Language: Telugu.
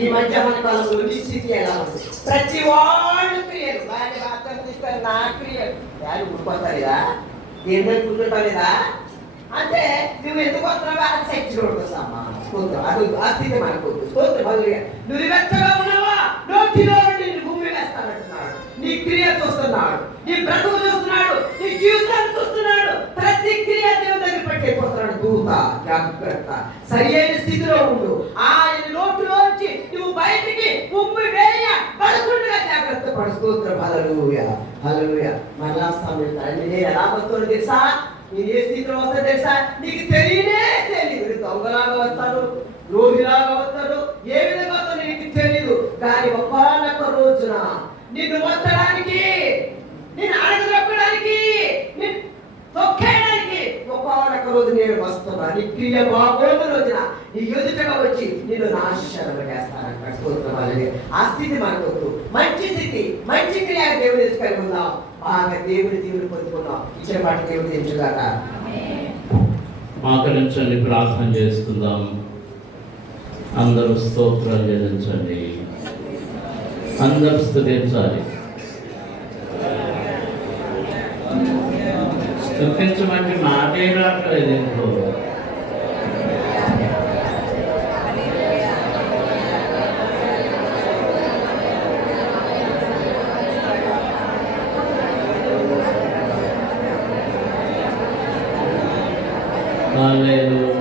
ఈ మధ్యాహ్న కాలం గురించి స్థితి ఎలా ఉంది? ప్రతి వాళ్ళు క్రియలు. భార్య భర్త తీస్తారు నా క్రియలు. యారు ఊరుకొస్తలేదా దేని మీద కూర్చుంటలేదా అంటే నువ్వు ఎందుకు వస్తున్నావా? అది సెక్స్ రోడ్కి స్తోత్రం. అది ఆ స్థితి మనకు స్తోత్రం. హల్లెలూయా. నువ్వు వెచ్చగా ఉన్నావా? నోటిలో నుండి నిన్ను భూమి వేస్తానంటున్నాడు నీ క్రియ చూస్తున్నాడు. నీ బ్రతుకు చూస్తున్నాడు. నీ జీవితాన్ని చూస్తున్నాడు. ప్రతి క్రియ దేవుని దగ్గర పట్టుకెళ్ళిపోతున్నాడు దూత జాగ్రత్త. సరి అయిన స్థితిలో ఉండు. ఆ స్తోత్రం. హలలుయ హలలుయ మరలా సమయం నేను ఎలా వస్తానో తెలుసా? నేను ఏ స్థితిలో వస్తా తెలుసా? నీకు తెలియనే తెలియదు దొంగలాగా వస్తాను రోగిలాగా వస్తాను ఏ విధంగా వస్తాను నీకు తెలియదు కానీ ఒక్కనొక్క రోజున నిన్ను వత్తడానికి నేను అడగదొక్కడానికి నిన్ను తొక్కేయడానికి ఒక్కనొక్క రోజు నేను వస్తున్నా. నీ క్రియ బాగోదు రోజున నీ ఎదుటగా వచ్చి నేను నాశనం చేస్తాను ఆ స్థితి మనకు వద్దు మంచి స్థితి మంచి క్రియ దేవుని తెలుసుకుందాం ఉందాం బాగా దేవుని దేవుని పొందుకుందాం ఇచ్చిన మాట దేవుడు మాకు ఆకరించండి ప్రార్థన చేసుకుందాం అందరూ స్తోత్రాలు చెల్లించండి. అందరూ స్థుతించాలి స్థుతించమంటే మాటే రావట్లేదు ఎందుకో kalender.